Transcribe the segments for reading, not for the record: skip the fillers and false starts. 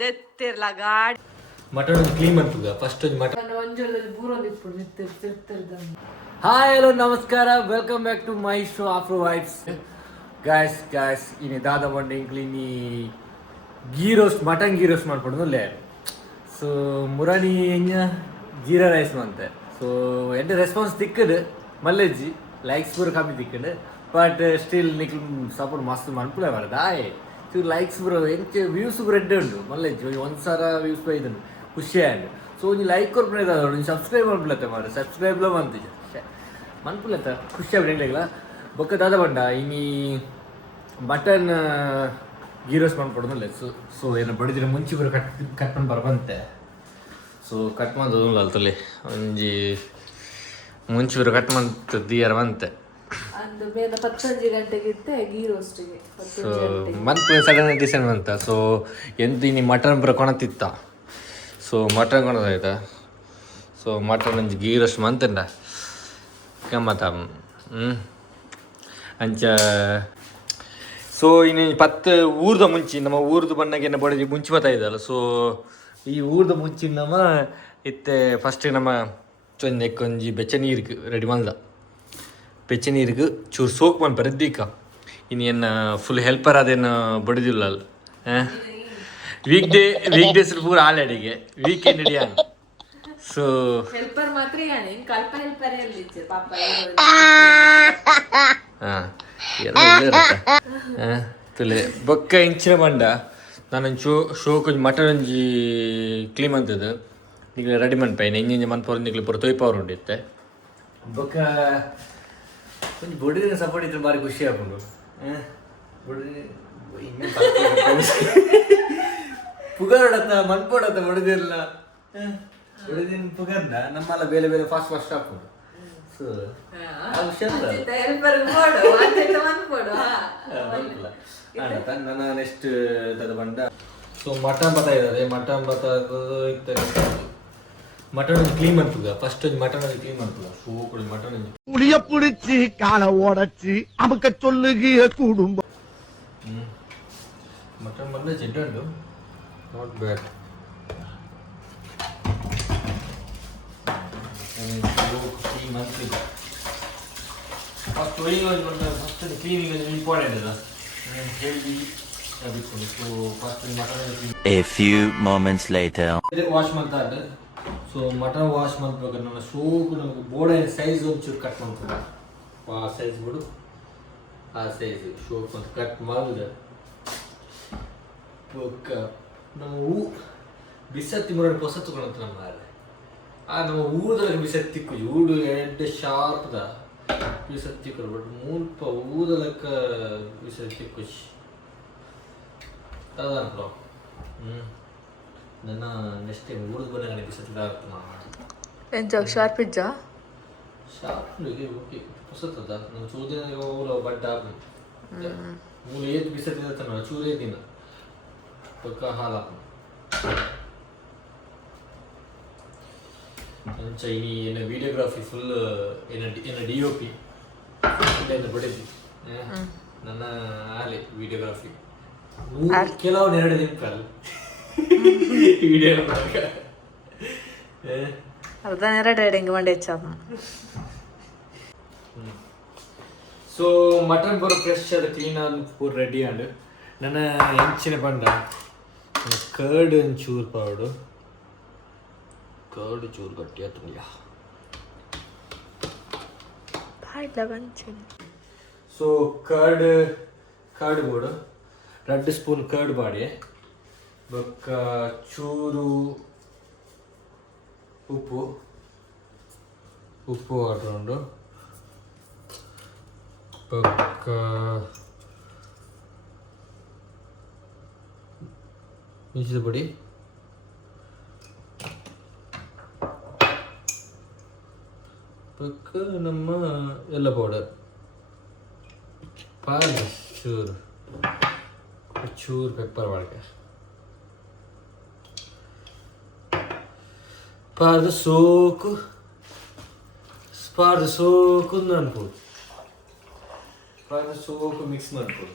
ದೆತ್ತಿರ್ಲ ಗಾಡಿ mutton clean ಮಾಡ್ತದ first mutton hi hello ನಮಸ್ಕಾರ welcome back to my show Afro vibes guys ಇನ್ನು ದಾದ ಬಂಡೆ ಇಂಕ್ಲಿನಿ ghee roast mutton ghee roast ಮಾಡ್ಕೊಡೋದು ಲೇ ಸೊ ಮುರಾನಿ ಹೆಂಗ ಜೀರಾ ರೈಸ್ ಮಂತೆ ಸೊ ಎಂಟು ರೆಸ್ಪಾನ್ಸ್ ತಿಕ್ಕದು ಮಲ್ಲೆಜ್ಜಿ ಲೈಕ್ಸ್ ಪೂರ ಕಮ್ಮಿ ತಿಕ್ಕಡು ಬಟ್ ಸ್ಟಿಲ್ ನಿಕ್ಲು ಸಪೋರ್ಟ್ ಮಸ್ತ್ ಮನ್ಪುಲೆ ಬರದಾಯ್ ಲೈಕ್ಸ್ ಬ್ರೋ ಎಂಚ ವ್ಯೂಸ್ ರೆಡ್ ಉಂಟು ಮಲ್ಲೆಜ್ಜಿ ಒಂದು ಸಾವಿರ ವ್ಯೂಸ್ ಬೈದನು ಖುಷಿ ಆಯ್ತು ಸೊ ನೀವು ಲೈಕ್ ಕೊಡ್ಬಿಡ ನೀವು ಸಬ್ಸ್ಕ್ರೈಬ್ ಮಾಡ್ಬಿಡತ್ತೆ ಮಾರ ಸಬ್ಸ್ಕ್ರೈಬ್ಲ ಬಂತಿದ್ದೆ ಮನ್ಪುಲತ್ತ ಖುಷಿ ಆಗ್ಬಿಡಿಲ್ಲ ಬೊಕ್ಕ ದಾದ ಬಂಡ ಇನ್ನು ಮಟನ್ ಗೀ ರೋಸ್ಟ್ ಮಾಡ್ಕೊಡೋದಿಲ್ಲ ಸೊ ಏನು ಬಡಿದ್ರೆ ಮುಂಚೆ ಬರೋ ಕಟ್ ಮಾಡಿ ಬರಬಂತೆ ಸೊ ಕಟ್ ಮಾಡೋದು ಅಲ್ತಲ್ಲಿ ಒಂಜಿ ಮುಂಚೆ ಬರೋ ಕಟ್ ಮಾಡ್ತದ್ದು ಯಾರು ಬಂತೆ ಸೊ ಮಂತ್ ಸಡನ್ ಡಿಸೈನ್ ಬಂತ ಸೊ ಎಂತ ಇನ್ನು ಮಟನ್ ಬರೋ ಕೊಣತಿತ್ತ ಸೊ ಮಟನ್ ಕೊಣದಾಯ್ತಾ ಸೊ ಮಟನ್ ಒಂಜಿ ಗೀ ರೋಸ್ಟ್ ಮಂತಂಡ ಗಮ್ಮತ್ತ ಅಂಚ ಸೊ ಇನ್ನು ಪತ್ತು ಊರ್ದ ಮುಂಚಿ ನಮ್ಮ ಊರ್ದು ಬಣ್ಣಗೆ ಏನು ಬಡಿದು ಮುಂಚೆ ಬತ್ತಾಯಿದ್ದಲ್ಲ ಸೊ ಈ ಊರ್ದ ಮುಂಚಿನ ನಮ್ಮ ಇತ್ತೆ ಫಸ್ಟ್ ನಮ್ಮ ಚೊಂದೆಕ್ಕೊಂಜಿ ಬೆಚ್ಚ ನೀರಿಗೆ ರೆಡಿ ಮಾಡ್ದ ಬೆಚ್ಚ ನೀರಿಗೆ ಚೂರು ಸೋಕ್ ಮಾಡಿ ಬರದ್ದೀಕ ಇನ್ನೇನು ಫುಲ್ ಹೆಲ್ಪರ್ ಅದೇನು ಬಡಿದಿಲ್ಲ ಅಲ್ಲ ವೀಕ್ ಡೇಸ್ ಪೂರ ಆಲ್ರೆಡಿಗೆ ವೀಕೆಂಡ್ ಹಿಡಿಯ ಸೊ ಹೆಲ್ಪರ್ ಮಾತ್ರ ಕಲ್ಪ ಹೆಲ್ಪರ್ ತುಲೆ ಬೊಕ್ಕ ಇಂಚಿನ ಬಂಡ ನಾನೊಂದು ಶೋಕೊಂಜಿ ಮಟನ್ ಒಂಜಿ ಕ್ಲೀನ್ ಅಂತದ್ದು ನಿಗ್ಲೆ ರೆಡಿ ಮನ್ಪೈನೆ ಇಂಜಿಂಜಿ ಮನ್ಪವ್ರು ನಿಗ್ಲೆ ಪೂರ ತೊಯ್ಪವ್ರು ಉಂಡಿತ್ತೆ ಬೊಕ್ಕ ಒಂಜಿ ಬೊಡಿದ್ರೆ ಸಪೋರ್ಟ್ ಇದ್ರೆ ಭಾರಿ ಖುಷಿ ಆಗ್ಬೋದು ಪುಗಾರಡತ್ತ ಮನ್ಪೋಡತ್ತ ಬಡಿದಿರಲ್ಲ ಬಡಿದಿನ ಪುಗರ್ನ ನಮ್ಮೆಲ್ಲ ಬೇಲೆ ಬೇಲೆ ಫಾಸ್ಟ್ ಹಾಕೋದು ಸೊ ನನ್ನ ನೆಕ್ಸ್ಟ್ ಬಂಡ ಸೊ ಮಟನ್ ಬತ್ತ ಇದ್ದಾರೆ ಮಟನ್ ಬತ್ತ ಮಟನ್ ಒಂದು ಕ್ಲೀನ್ ಮಾಡ್ತದ ಫಸ್ಟ್ ಒಂದು ಮಟನ್ ಒಂದು ಕ್ಲೀನ್ ಮಾಡ್ತದ ಸೊ ಕೊಡಿ ಮಟನ್ புளிய புடிச்சு காலை உடைச்சு அமுக்க சொல்லுகிய குடும்பம் ಮಟನ್ ಬಂದ ಚೆಂಡು ಉಂಟು ನಾಟ್ ಬ್ಯಾಡ್ ಕ್ಲೀನ್ ಮಾಡ್ತಿದ್ದ ಫಸ್ಟ್ ಫಸ್ಟ್ ಕ್ಲೀನಿಂಗ್ ಇಂಪಾರ್ಟೆಂಟ್ ಅದ ಹೆಲ್ದಿ ಅದಕ್ಕೆ so first mutton A few moments later. Wash ಮಾಡ್ತಾರೆ ಸೊ ಮಟನ್ ವಾಶ್ ಮಾಡ್ಬೇಕಾದ್ರೆ ನನ್ನ ಶೋಕು ನಮಗೆ ಬೋರ್ಡ್ ಸೈಜ್ ಒಂಚೂರು ಕಟ್ ಮಾಡ್ತಾರೆ ಆ ಸೈಜ್ ಬಿಡು ಆ ಸೈಜ್ ಶೋಕ್ ಒಂದು ಕಟ್ ಮಾಡಿದ್ರೆ ನಮ್ಮ ಹೂ ಬಿಸತ್ತಿ ಮುರಡು ಹೊಸ ತಗೊಳತ್ತ ನಮ್ಮ ನಮ್ಮ ಊದಲಕ್ಕೆ ಬಿಸತ್ತಿ ಕುಜಿ ಊಡು ಎಡ್ಡೆ ಶಾರ್ಪ್ದ ಬಿಸತ್ತಿ ಕೊಡ್ಬಿಟ್ಟು ಮೂಲ್ಪ ಊದಲಕ್ಕ ಬಿಸತ್ತಿ ಕುಜಿ ಅದ ನನ್ನ ನೆಕ್ಸ್ಟ್ ಟೈಮ್ ಊರದ ಬಂದಾಗ ಬಿಸತ್ತಿ ಎಂಜ ಶಾರ್ಪ್ ಇಜ್ಜಾ ಶಾರ್ಪ್ ಓಕೆ ಹೊಸತದ ನಾವು ಚೂದಿನ ಬಡ್ಡ ಮೂಲ ಏತ್ ಬಿಸತ್ತಿ ಚೂರೇ ದಿನ ಪಕ್ಕ ಹಾಲು ಚೈನಿ ಏನು ವಿಡಿಯೋಗ್ರಾಫಿ ಫುಲ್ ಏನು ಡಿ ಒ ಪಿ ಏನು ಬಡಿದ್ವಿ ನನ್ನ ಆಲೆ ವಿಡಿಯೋಗ್ರಾಫಿ ಕೆಲವು ಎರಡು ದಿನಕ್ಕಲ್ಲ ವಿಡಿಯೋ ಅರ್ಧ ಎರಡು ಹೆಂಗೆ ಮಾಡಿ ಹೆಚ್ಚಾದ ಸೊ ಮಟನ್ ಬರೋ ಫ್ರೆಶ್ ಅದು ಕ್ಲೀನ್ ಆದ ಪೂರ ರೆಡಿ ಆಂಡು ನನ್ನ ಹೆಂಚಿನ ಬಂಡ ಕರ್ಡ್ ಒಂಚೂರು ಪೌಡು ಕರ್ಡ್ ಚೂರು ಗಟ್ಟಿ ಆತಂಗ ಸೊ ಕರ್ಡ್ ಬೋಡು 2 ಸ್ಪೂನ್ ಕರ್ಡ್ ಬಾಡಿ ಬೊಕ್ಕ ಚೂರು ಉಪ್ಪು ಹಾಕೊಂಡು ಬೊಕ್ಕ ಮೆಣಸಿನ ಪುಡಿ ಬೊಕ್ಕ ನಮ್ಮ ಎಲ್ಲ ಪೌಡರ್ ಚೂರು ಪೆಪ್ಪರ್ ಬಾಳ್ಕೆ ಪಾರ್ದು ಸೋಕು ಅನ್ಬೋದು ಪಾರ್ದು ಸೋಕು ಮಿಕ್ಸ್ ಮಾಡ್ಬೋದು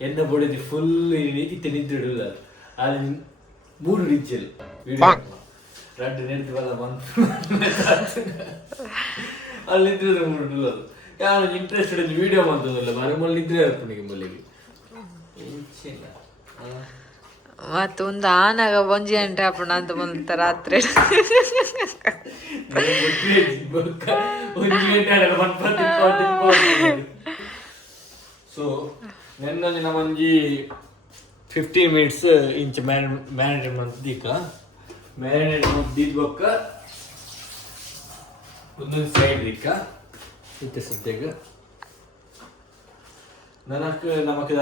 ಎಣ್ಣೆ ಬಡಿದು ಫುಲ್ ಇತ್ತೆ ನಿದ್ರಿಡಲ್ಲ ಅಲ್ಲಿ 3 ರೀತಿಯಲ್ಲಿ ವಿಡಿಯೋ ರಡ್ಡು ನೆಡ್ತೀವಲ್ಲ ಅಲ್ಲಿ ನಿಂತಿದ್ರೆ 3 ಅದು ಯಾರು ಇಂಟ್ರೆಸ್ಟೆಡ್ ವಿಡಿಯೋ ಮಾಡ್ತದಲ್ಲ ಮರಮಲ್ಲಿ ನಿದ್ರೆ ಇರ್ತೀನಿ ಮಲ್ಲಿಗೆ ಮತ್ತೊಂದು ಆನಾಗ ಒಂಜಿ ಗಂಟೆ ಹಾಪಣ ಅಂತ ಬಂತ ರಾತ್ರಿ ಸೊ ನೆನ್ನೊಂದಿನ ಒಂಜಿ 15 ಮಿನಿಟ್ಸ್ ಇಂಚ ಮ್ಯಾರಿನೇಟ್ ಮಾಡ್ತಿದ್ದ ಮ್ಯಾರಿನೇಟ್ ಮಾಡ್ದಿದ್ ಬೊಕ್ಕ ಒಂದೊಂದು ಸೈಡ್ ದಿಕ್ಕ ಇಂಥ ಸದ್ಯಕ್ಕೆ ನನಗೆ ನಮಗೆ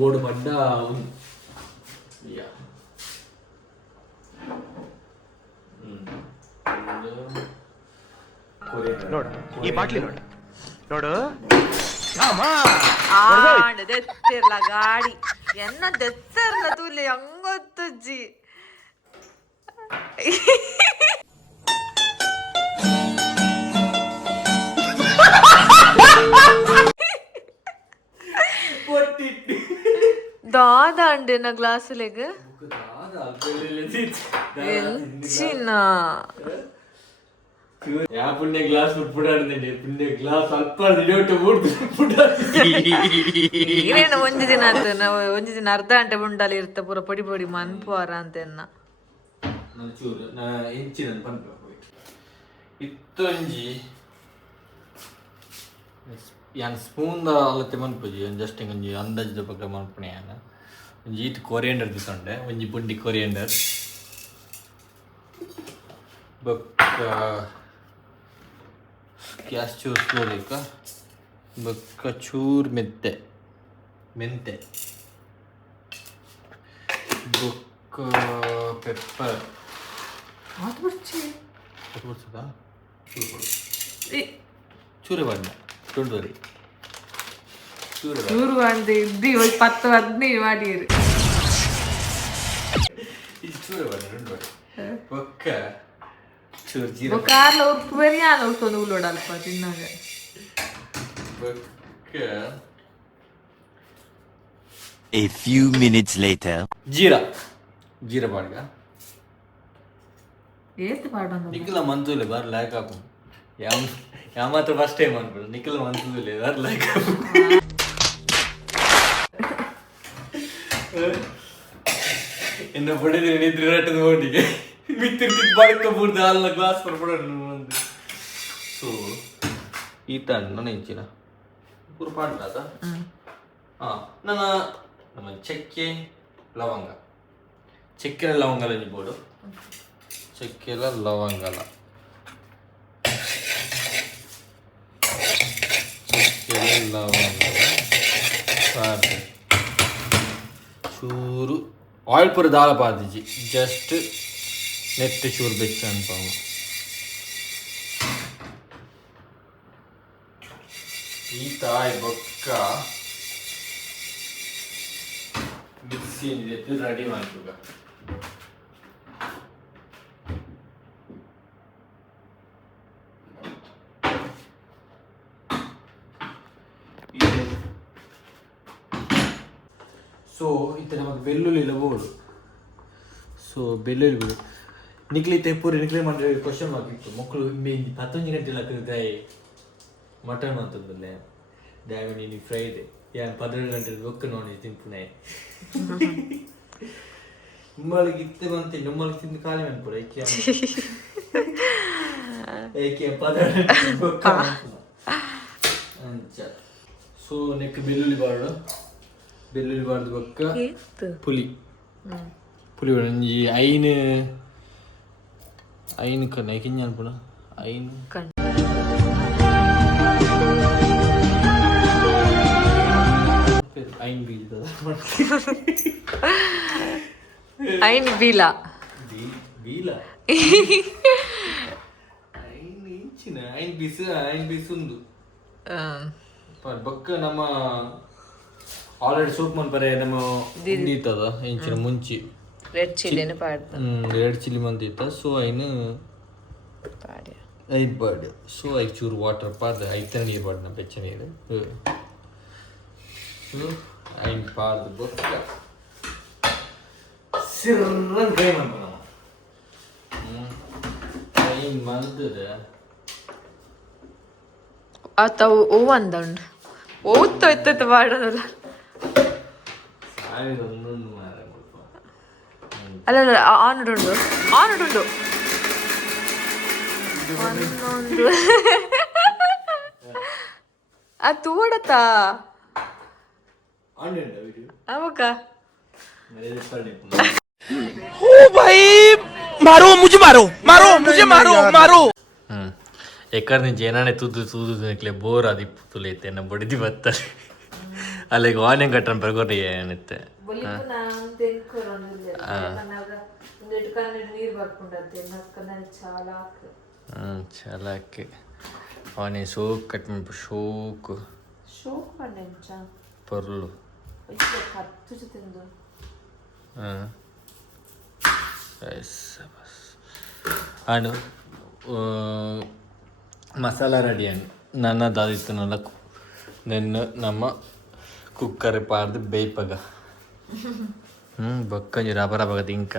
ಬೋರ್ಡ್ ಪಡ್ಡ ನೋಡು ಈ ಬಾಟ್ಲಿ ನೋಡು ನೋಡು ದೆತ್ತಿರ್ಲ ಗಾಡಿ ಎನ್ನ ದೆತ್ತಿರ್ಲ ತೂಲೆ ಹಂಗೊತ್ತಜ್ಜಿ ದಾದ ಅಂಡೆನ ಗ್ಲಾಸ್ಲೆಗ್ ಎಂಚಿನ ಯಾ ಪುಣ್ಯ ಗ್ಲಾಸ್ ಪುಡಾಡ್ದೆ ಪುಣ್ಯ ಗ್ಲಾಸ್ ಅಲ್ಪ ನೀರೇನು ಒಂಜಿ ದಿನ ಆತು ನಾವು ಒಂಜಿ ದಿನ ಅರ್ಧ ಗಂಟೆ ಮುಂಡಲ್ಲಿ ಇರ್ತ ಪೂರ ಪೊಡಿ ಪೊಡಿ ಮನ್ಪುವಾರ ಅಂತೆನ್ನ ಚೂರು ನಾ ಹೆಂಚಿನ ಪಂಪ ಇತ್ತೊಂಜಿ ಯಾನ್ ಸ್ಪೂನ್ ಅಲ್ಲತ್ತೆ ಮನ್ಪುಜಿ ಜಸ್ಟ್ ಒಂಜಿ ಅಂದಾಜದ ಬಗ್ಗೆ ಮನ್ಪುಣೆ ಯಾನ ಒಂಜಿ ಈಟ್ ಕೊರಿಯಂಡರ್ ತಿತ್ತೊಂಡೆ ಒಂಜಿ ಪುಂಡಿ ಕೊರಿಯಂಡರ್ ಬೊಕ್ಕ ಗ್ಯಾಸ್ ಚೂರು ಸ್ಲೋ ಲೇಕ ಬೊಕ್ಕ ಚೂರು ಮೆಂತೆ ಬೊಕ್ಕ ಪೆಪ್ಪರ್ ಬರ್ತದಾ ಚೂರೇ ಬಾಡ್ನ ಡೋಂಟ್ ವರಿ ಚೂರು ಅಂದೆ ಇದ್ದಿ 10-15 ಮಾಡಿರಿ ಇದು ಚೂರೇ ಬಾಡ್ನ ಡೋಂಟ್ ವರಿ ಬೊಕ್ಕ ಚೂರು ಜೀರ ಕಾರ್ಲ ಉಪ್ಪು ಬೆರಿಯಾನ ಉಪ್ಪೊಂದು ಉಳ್ಳೋಡಲ್ಪ ತಿನ್ನಾಗ ಬೊಕ್ಕ A few minutes later. ಜೀರ ಬಾಡ್ಗ ಏತ್ ಪಾಡೋದು ನಿಖಿಲ ಮಂತೂಲೆ ಬಾರ್ ಲಾಯ್ಕ್ ಹಾಕು ಯಾವ ಮಾತ್ರ ಫಸ್ಟ್ ಟೈಮ್ ಅನ್ಬಿಡು ನಿಖಿಲ ಮಂತೂಲೆ ಬಾರ್ ಲಾಯ್ಕ್ ಹಾಕು ಇನ್ನು ಪಡೆದಿರಿ ನಿದ್ರೆ ರಟ್ಟದ ಓಟಿಗೆ ಮಿತ್ತಿರ್ತಿದ್ ಬಡ್ಕ ಬುಡ್ದು ಅಲ್ಲ ಗ್ಲಾಸ್ ಬರ್ಬಿಡ ಒಂದು ಸೊ ಈ ತಣ್ಣ ನನ್ನ ಇಂಚಿನ ಪೂರ ಪಾಡ್ಲಾತ ಹಾಂ ನಮ್ಮ ಚಕ್ಕೆ ಲವಂಗ ಚಕ್ಕೆಲ ಲವಂಗಲ ಬೋಡು ಚಕ್ಕೆಲ ಲವಂಗಲ ಚಕ್ಕೆಲ ಲವಂಗಲ ಚೂರು ಆಯಿಲ್ ಪೂರ ದಾಲ ಪಾದಿಜಿ ಜಸ್ಟ್ ನೆಟ್ ಚೂರು ಬೆಚ್ಚ ಅನ್ಪಾವು ಈ ತಾಯಿ ಬೊಕ್ಕ ಮಿಕ್ಸಿ ರೆಡಿ ಮಾಡ್ತೀಗ ಸೊ ಇತ್ತ ನಮಗೆ ಬೆಳ್ಳುಳ್ಳಿ ಎಲ್ಲ ಬೋಡು ಸೊ ಬೆಳ್ಳುಳ್ಳಿ ಬಿಡು ನಿಕ್ಲಿತ್ತೆ ಪೂರಿ ನಿಕ್ಲಿ ಮಾಡಿದ್ರೆ ಕ್ವಶನ್ ಆಗಿತ್ತು ಮಕ್ಕಳು 11 ಗಂಟೆಲ್ಲ ಹಾಕಿದ್ದಾಯಿ ಮಟನ್ ಅಂತಂದಲ್ಲೇ ಡ್ಯಾವಿ ನೀನು ಫ್ರೈಡೆ ಯಾನ್ 12 ಗಂಟೆ ಬೊಕ್ಕ ನೋಡಿ ತಿಂಪುನೆ ನಿಮ್ಮಳಿಗೆ ಇತ್ತೆ ಬಂತೆ ನಿಮ್ಮಳಿಗೆ ತಿಂದು ಖಾಲಿ ಅನ್ಪಡ ಏಕೆ 12 ಗಂಟೆ ಬೊಕ್ಕ ಅಂಚ ಸೊ ನೆಕ್ ಬೆಳ್ಳುಳ್ಳಿ ಬಾರ್ದು ಬೊಕ್ಕ ಪುಲಿ ಒಂಜಿ ಐನ್ ಕಣ್ಣ ಐಕಿಂಜ ಅನ್ಪುಣ ಐನ್ ಐನ್ ಬೀಜ ಐನ್ ಬೀಲ ಐನ್ ಇಂಚಿನ ಐನ್ ಬೀಸುಂದು ಬೊಕ್ಕ ನಮ್ಮ ಆಲ್ರೆಡಿ ಸೂಪ್ ಮನ್ಪರೆ ನಮ್ಮ ಇತ್ತದ ಇಂಚಿನ ಮುಂಚಿ ರೆಡ್ ಚಿಲ್ಲಿನ ಪಾಡ್ದ ರೆಡ್ ಚಿಲ್ಲಿ ಮಂದಿತ್ತ ಸೊ ಐನು ಐದು ಬರ್ಡ್ ಸೊ ಐದು ಚೂರು ವಾಟರ್ ಪಾರ್ದು ಐತನ ನೀರು ಬಾರ್ದು ಬೆಚ್ಚ ನೀರು ಸೊ ಐನ್ ಪಾರ್ದು ಬೊಕ್ಕ ಸಿರ್ರನ್ ಫ್ರೈ ಮಾಡ್ಕೊ ನಾವು ಫ್ರೈ ಮಾಡಿದ್ರೆ ಆತ ಓ ಅಂದಂಡು ಓದ್ತಾ ಇತ್ತ ಮಾಡೋದಲ್ಲ ಸಾವಿರ ಒಂದೊಂದು ಮಾರ ಅಲ್ಲ ಆನುಡು ಒಂದೊಂದು ಅದು ತೂಡತ್ತಾ ಅವಕ್ಕ ಎಕ್ಕರ್ ನೀನು ಜೇನಾನೆ ತೂದು ನಿಕ್ಲೆ ಬೋರ್ ಆದಿಪ್ಪು ತುಲೈತೆ ನಮ್ಮ ಬಡಿದಿ ಬತ್ತಾರೆ ಅಲ್ಲಿಗೆ ಆನಿಯನ್ ಕಟ್ಟನ್ ಬರ್ಗೋರಿ ಏನಿತ್ತೆ ಚಾಲಾಕಿ ಆನಿಯನ್ ಸೋಕ್ ಕಟ್ ಮಾಡಿ ಶೋಕು ಪರ್ಲು ಆಡು ಮಸಾಲ ರೆಡಿ ಆಗಿ ನನ್ನದಾದಿತ್ತು ನೆನ್ನೆ ನಮ್ಮ ಕುಕ್ಕರ್ ಪಾರ್ದು ಬೇಯ್ಪಗ ಬಕ್ಕಂಜಿ ರಬರಬಗದ ಇಂಕ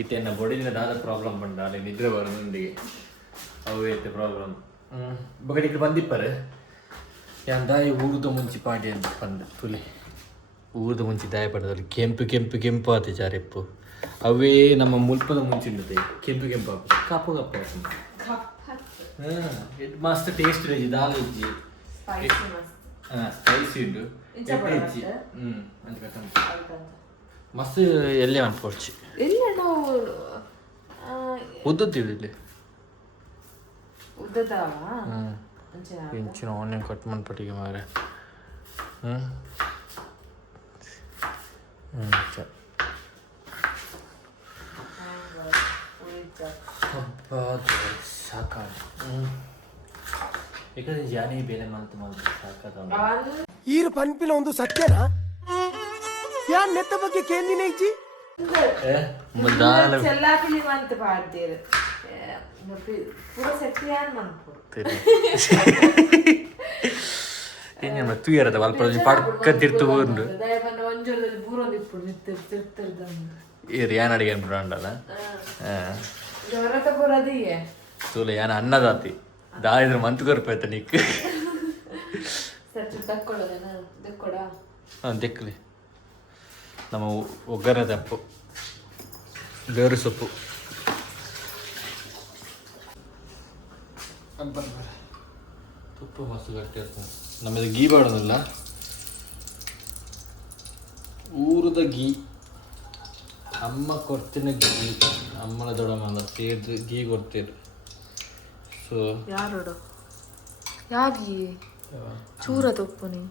ಇತ್ತೇನ ಬೊಡಿನ ದಾದ ಪ್ರಾಬ್ಲಮ್ ಬಂಡ ಅಲ್ಲಿ ನಿದ್ರೆ ಬರೋದಿಗೆ ಅವು ಐತೆ ಪ್ರಾಬ್ಲಮ್ ಬಗಡಿಗೆ ಬಂದಿಪ್ಪರೆ ಯಾನ್ ದಾಯಿ ಊರ್ದ ಮುಂಚಿ ಪಾಡಿ ಅಂತ ಬಂದ ತುಲಿ ಊರ್ದ ಮುಂಚಿ ದಾಯ ಪಡೆದಲ್ಲಿ ಕೆಂಪು ಆತೆ ಚಾರೆಪ್ಪು ಅವೇ ನಮ್ಮ ಮುಲ್ಪದ ಮುಂಚಿಂಡತೆ ಕೆಂಪು ಕಪ್ಪು ಇದು ಮಸ್ತ್ ಟೇಸ್ಟ್ ಇಜ್ಜಿ ದಾಲ್ ಇಜ್ಜಿ ಸ್ಪೈಸಿ ಉಂಟು ಇಜ್ಜಿ ಅಂತ ಮಸ್ತ್ ಎಲ್ಲೇ ಅನ್ಪೋರ್ಚಿ ಉದ್ದುತ್ತೀವಿ ಇಲ್ಲಿ ಇಂಚಿನ ಆನಿಯನ್ ಕಟ್ ಮಾಡ್ಪಟ್ಟಿಗೆ ಮಾರೆ ಸಾಕಾಗ ಯಾಕಂದ್ರೆ ಜಾನಿ ಬೇರೆ ಮಾತು ಸಾಕಾದ ಈರು ಪನ್ಪಿನ ಒಂದು ಸತ್ಯನಾ ಯಾನ್ ನೆತ್ತ ಬಗ್ಗೆ ಕೇಂದಿನ ಇಜ್ಜಿ ತೂಯರದ ಅಲ್ಪ ಪಡ್ಕ ತಿರ್ತು ಹೋಗ್ರು ಇರು ಯಾನ್ ಅಡಿಗೆ ಬ್ರಾಂಡಲ್ಲ ತೂಲ ಯಾನ ಅನ್ನದಾತಿ ದಾರಿದ್ರ ಮಂತು ಕೊರ್ಪಾಯ್ತ ನಿಕ್ ದೆಕ್ಕಲಿ ನಮ್ಮ ಒಗ್ಗರಣೆ ತಪ್ಪು ಬೇರು ಸೊಪ್ಪು ತುಪ್ಪ ಮಸ್ತ್ ಗಟ್ಟಿ ಆಗ್ತದೆ ನಮ್ಮದು ಗೀ ಬಾಡೋದಿಲ್ಲ ಊರದ ಗೀ ಅಮ್ಮ ಕೊಡ್ತಿನ ಗೀ ಅಮ್ಮನ ದೊಡ್ಡಮ್ಮ ಸೇರಿದು ಗೀ ಕೊಡ್ತೀರಿ ಸೊ ಯಾರು ಯಾಗಿ ಚೂರ ತುಪ್ಪನಿ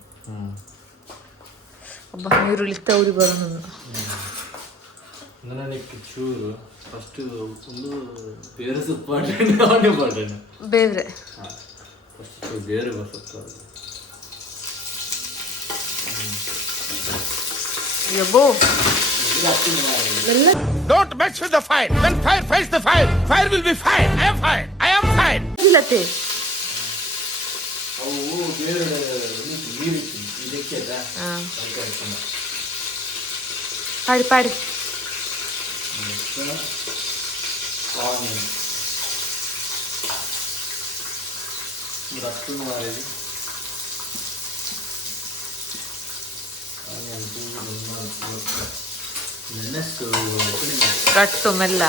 ಒಬ್ಬ ಈರುಳ್ಳಿ ತವರಿ ಬರೋಣ ನನಗೆ ಚೂರು ಫಸ್ಟ್ ಒಂದು ಬೇರೆ ಸೊಪ್ಪು ಮಾಡ್ರೆ ಬೇವ್ರೆ ಫಸ್ಟ್ ಬೇರೆ ಸೊಪ್ಪು ಯಬ್ಬೋ Don't mess with the fire. When fire fights the fire, fire will be fire. I am fire. I am fire. ಇಲ್ಲತ್ತೆ ಅವು ಬೇರೆ ನೀರಿತ್ತು ಇದಕ್ಕೆ ಪಾಡಿ ಪಾಡಿ ಆನಿಯನ್ ರಟ್ಟು ಮಾಡಿದ್ವಿ ಆನಿಯನ್ ಮೆಣಸು ಕಟ್ಟು ಮೆಲ್ಲ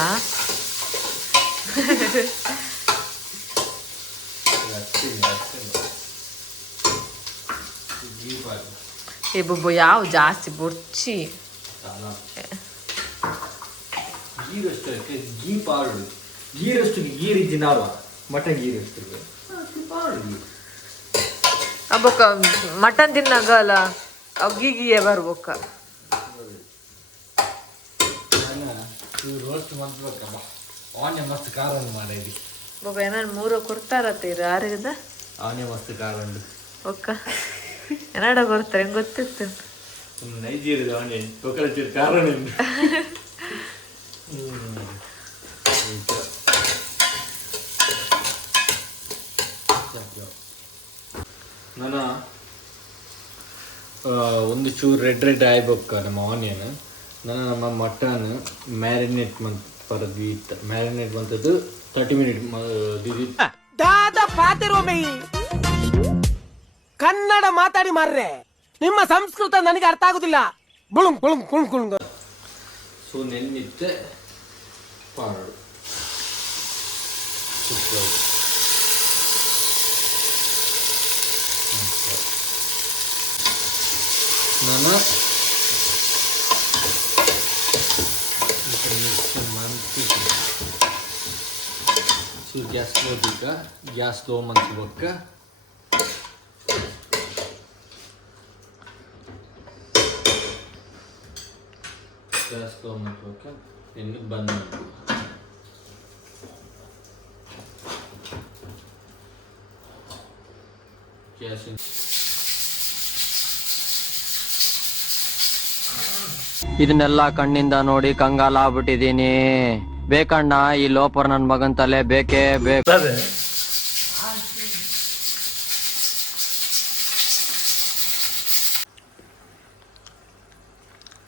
ಏ ಬೊಬ್ಬು ಯಾವ ಜಾಸ್ತಿ ಬೊರ್ಚಿ ಗೀ ಪಾಡು ಗೀರಷ್ಟು ಗೀರಿಜ್ಜಿ ನಾಲ್ವ ಮಟನ್ ಗೀರಷ್ಟು ಪಾಡು ಅಬ್ಬಕ್ಕ ಮಟನ್ ತಿನ್ನಾಗಲ್ಲ ಅವ್ ಗೀಗಿಯೇ ಬರ್ಬೊಕ್ಕ ರೋಸ್ಟ್ ಮಾಡ್ಬೇಕಲ್ಲ ಆನಿಯನ್ ಮಸ್ತ್ ಖಾರ ಮಾಡಿದ್ವಿ ಬೊಕ್ಕ ಏನಾರು ಮೂರು ಕೊಡ್ತಾರತ್ತೀರ ಆರಿಗದ ಆನಿಯನ್ ಮಸ್ತ್ ಖಾರ ಉಂಡು ಒಕ್ಕ ಏನಾಡ ಕೊಡ್ತಾರೆ ಹೆಂಗೆ ಗೊತ್ತಿತ್ತು ನೈಜೀರಿಯದ ಆನಿಯನ್ ಕೊಕ್ಕಲಚ್ಚಿ ಖಾರ ಉಂಡು ನಾನು ಒಂದು ಚೂರು ರೆಡ್ ಆಯ್ಬೇಕ ನಮ್ಮ ಆನಿಯನ್ ನಮ್ಮ ಮಟನ್ ಮ್ಯಾರಿನೇಟ್ ಮ್ಯಾರಿನೇಟ್ ಬಂತದ್ದು 30 ಮಿನಿಟ್ ದಾದ ಪಾತಿರೋಮಿ ಕನ್ನಡ ಮಾತಾಡಿ ಮಾರ್ರೆ, ನಿಮ್ಮ ಸಂಸ್ಕೃತ ನನಗೆ ಅರ್ಥ ಆಗುದಿಲ್ಲ. ಬುಳುಂ ಬುಳುಂ ಕುಣ್ ಕುಣ್. ಸೊ ನೆನ್ನಿತ್ತೆ ಪಾಡು ನಾನು ಗ್ಯಾಸ್ ಸ್ಲೋ ಮಂತ್ಬೇಕ. ಗ್ಯಾಸ್ ಸ್ಲೋ ಮಾಡ್ಬೇಕು, ಎಣ್ಣೆ ಬಂದ್ ಮಾಡ್ಬೇಕು. ಗ್ಯಾಸ್ ಇದನ್ನೆಲ್ಲ ಕಣ್ಣಿಂದ ನೋಡಿ ಕಂಗಾಲ ಆಗ್ಬಿಟ್ಟಿದೀನಿ. ಬೇಕಣ್ಣ ಈ ಲೋಪರ್ ನನ್ ಮಗನ್ ತಲೆ ಬೇಕೇ ಬೇಕು.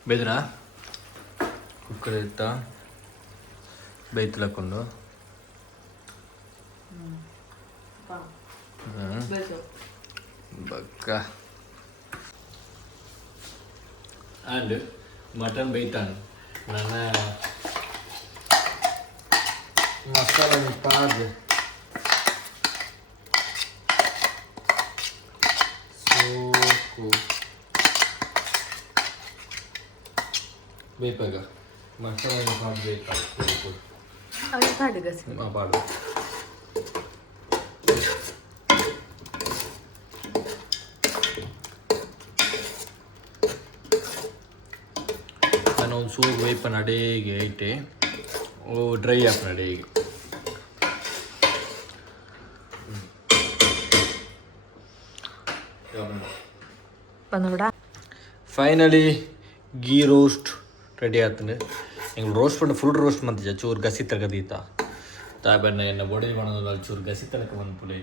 ಬೇದ್ರಾ ಕುಕ್ಕರ್ ಇಟ್ಟ ಬೇಯ್ತಲಕ್ಕೊಂಡು ಬಕ್ಕ ಆ್ಯಂಡ್ ಮಟನ್ ಬೇಯ್ತಾನೆ. ನನ್ನ ಮಸಾಲೆ ಪಾದು ಸೋಕು ಬೇಯ್ಪಾಗ ಮಸಾಲೆ ಪಾಡು ಬೇಕಾಗುತ್ತೆ ಪಾಡು. ನಾನು ಒಂದು ಸೋಗು ವೇಪನ್ ಅಡೇಗೆ ಇಟ್ಟೆ, ಡ್ರೈ ಆಪನ್ ಅಡೇಗೆ. ಫೈನಲಿ ಗೀ ರೋಸ್ಟ್ ರೆಡಿ ಆಗ್ತದೆ. ಹಿಂಗೆ ರೋಸ್ಟ್ ಮಾಡಿ ಫುಲ್ ರೋಸ್ಟ್ ಮಾಡ್ತಿದ್ದೆ, ಚೂರು ಗಸಿ ತಗದೀತ ತಾಬಣ್ಣ ಎನ್ನ ಬೊಡಿ ಮಾಡೋದು ಅಲ್ಲಿ ಚೂರು ಗಸಿ ತನಕ ಬಂದು ಪುಳಿ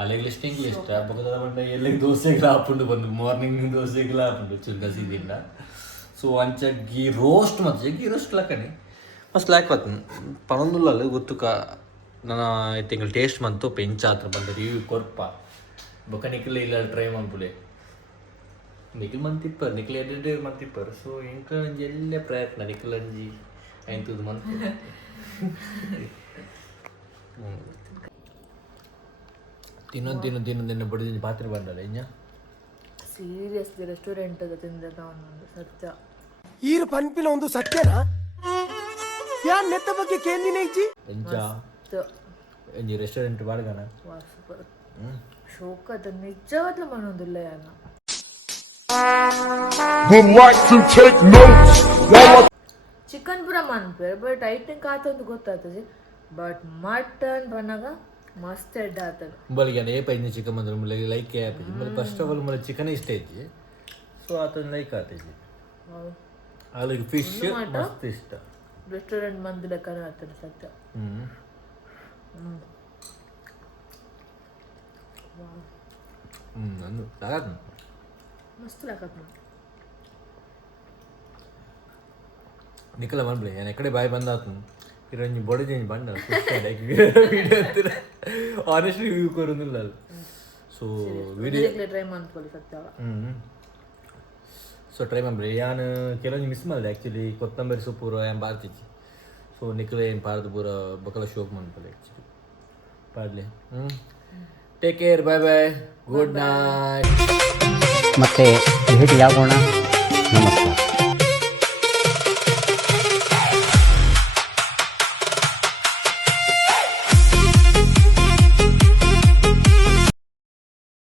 ಅಲ್ಲಿಗೆ ಸ್ಟಿಂಗ್ ಇಷ್ಟ ಬಗ್ಗದ ಬಂಡ ಎಲ್ಲಿಗೆ ದೋಸೆಗಳ ಹಾಕೊಂಡು ಬಂದು ಮಾರ್ನಿಂಗ್ ದೋಸೆಗಳ ಹಾಕೊಂಡು ಚೂರು ಗಸಿದಿಂದ. ಸೊ ಅಂಚ ಗೀ ರೋಸ್ಟ್ ಮತ್ತೆ ಗೀ ರೋಸ್ಟ್ ಲಕ್ಕನಿ ಮಸ್ತ್ ಲಾಕ್ ಪನೊಂದುಲ್ಲ ಗೊತ್ತುಕ ನನ್ನ ತಿಂಗಳು ಟೇಸ್ಟ್ ಬಂತು ಪೆಂಚ ಹತ್ರ ಬಂದ ರಿವ್ಯೂ ಕೊರ್ಪ ಬೊಕ್ಕ ನಿಖಿಲ್ ಇಲ್ಲ ಟ್ರೈ ಮಾಡ್ಬಿಡಿ. ನಿಖಿಲ್ ಮಂತಿಪ್ಪರ್ ನಿಖಿಲ್ ಎಡ್ಡೆ ಮಂತಿಪ್ಪರ್. ಸೊ ಎಂಕ ಅಂಜಿ ಎಲ್ಲೇ ಪ್ರಯತ್ನ ನಿಖಿಲ್ ಅಂಜಿ ಆಯ್ತದು ಮಂತ್ ತಿನ್ನೊಂದು ಬಡಿದ ಪಾತ್ರೆ ಬಂದಲ್ಲ ಇಂಜ ಸೀರಿಯಸ್ಲಿ ರೆಸ್ಟೋರೆಂಟ್ ತಿಂದಾಗ ಒಂದೊಂದು ಸತ್ಯ ಈರು ಪನ್ಪಿನ ಒಂದು ಸತ್ಯನಾ ಯಾನ್ ನೆತ್ತ ಬಗ್ಗೆ ಕೇಂದಿನ ಇಜ್ಜಿ ಎಂಚ ಎಂಜಿ ರೆಸ್ಟೋರೆಂಟ್ ಬಾಡ್ಗನ ಸೂಪರ್ ಶೋಕದ ನಿಜವಾಗ್ಲೂ ಮಾಡೋದಿಲ್ಲ ಯಾನ ಚಿಕನ್ ಪೂರ ಮನ್ಪೇರ್ ಬಟ್ ಐಟಮ್ ಕಾತೊಂದು ಗೊತ್ತಾಗ್ತದೆ ಬಟ್ ಮಟನ್ ಬನ್ನಾಗ ಮಸ್ತ್ ಎಡ್ಡ ಆಗ್ತದೆ. ಬಲಿಗೆ ಏ ಪೈನ ಚಿಕನ್ ಬಂದ್ರೆ ಮುಲ್ಲ ಲೈಕ್ ಆ್ಯಪಿಜಿ ಮಲ್ಲಿ ಫಸ್ಟ್ ಆಫ್ ಆಲ್ ಮುಲ್ಲ ಚಿಕನ್ ಇಷ್ಟ ಐತಿ. ಸೊ ಆತನ ಲೈಕ್ ಆತೈತಿ ಅಲ್ಲಿಗೆ ಫಿಶ್ ಮಸ್ತ್ ಇಷ್ಟ. ರೆಸ್ಟೋರೆಂಟ್ ಮಂದಿ ಲೆಕ್ಕನೇ ಆಗ್ತದೆ ಸತ್ಯ. ಅಂದು ಲಾಗತ್ ಮಸ್ತ್ ಲಾಗತ್ ನಿಖಲ ಮಾಡ್ಬಿಡಿ ನಾನು ಎಕಡೆ ಬಾಯಿ ಬಂದಾತು ಇರಂಜಿ ಬೊಡಜಿ ಬಂಡ ವಿಡಿಯೋ ಅಂತೀರ ಆನೆಸ್ಟ್ಲಿ ರಿವ್ಯೂ ಕೊರೊಂದಿಲ್ಲ ಅಲ್ಲ. ಸೊ ವಿಡಿಯೋ ಟ್ರೈ ಮಾಡ್ಕೊಳ್ಳಿ ಸತ್ಯ. ಸೊ ಟ್ರೈ ಮಾಡ್ಬಿಡಿ. ನಾನು ಕೆಲವೊಂದು ಮಿಸ್ ಮಾಡಿದೆ ಆ್ಯಕ್ಚುಲಿ ಕೊತ್ತಂಬರಿ ಸೊಪ್ಪು ಪೂರ ಏನು ಬಾರ್ತಿಚ್ಚಿ. ಸೊ ನಿಖಲ ಏನು ಪಾರ್ದು ಪೂರ ಬಕಲ ಶೋಕ್ ಮಾಡ್ಕೊಳ್ಳಿ ಆ್ಯಕ್ಚುಲಿ ಪಾಡ್ಲಿ. ಟೇಕ್ ಕೇರ್, ಬಾಯ್ ಬಾಯ್, ಗುಡ್ ನೈಟ್. ಮತ್ತೆ ಭೇಟಿಯಾಗೋಣ. ನಮಸ್ಕಾರ.